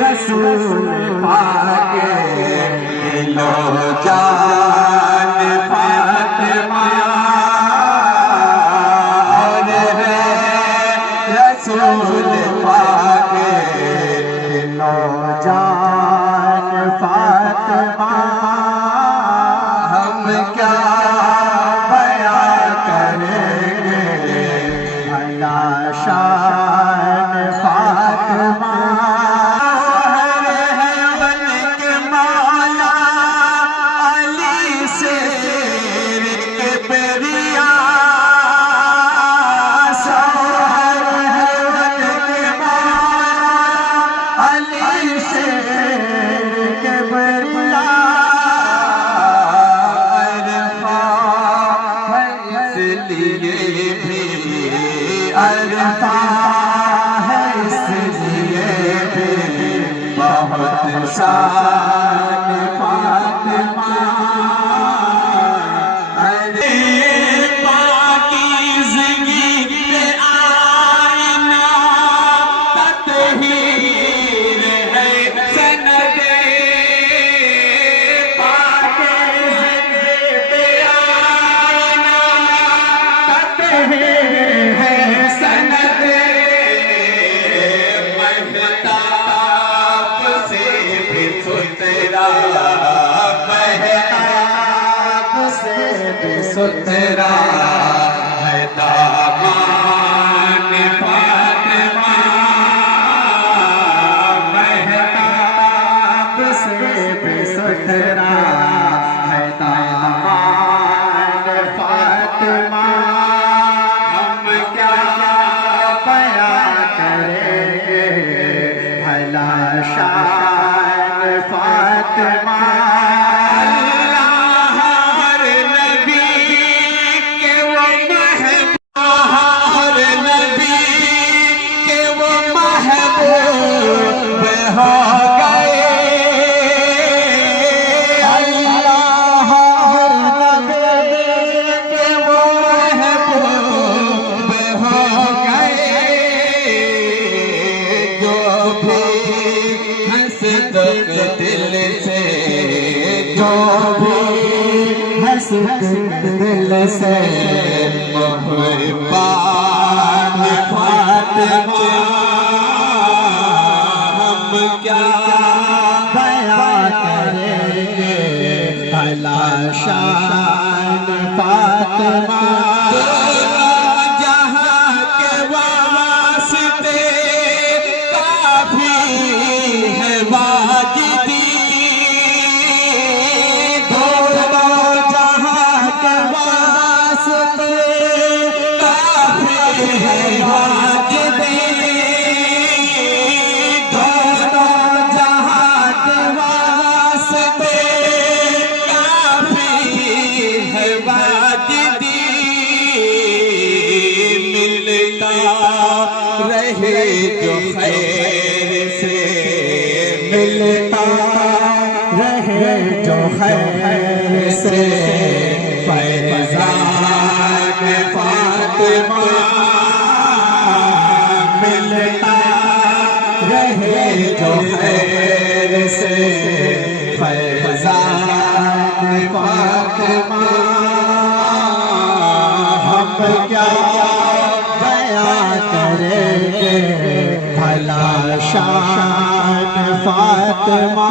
रसूल पाक लो जान फातिमा और है रसूल पाक लो जान फातिमा। हम क्या बयां करेंगे अला शान फातिमा। अरफा है इसलिए भी बहुत शान फातिमा। अरे पाकीज़गी पे आईना तत्हीर है सनदे। पाकीज़गी पे आईना तत्हीर सुतरा है दामान फातिमा। महताब से भी सुतरा है दामान फातिमा। हम क्या बयां करेंगे भला शान फातिमा। दिल से जो भी दिल से मोहब्बात फातिमा। हम क्या बयां करेंगे भला शान फातिमा। रहे जो खैर से मिलता रहे जो खैर से फैज़ान फातिमा। मिलता रहे जो खैर से फैज़ान फातिमा। हम क्या करेंगे भला शान फातिमा।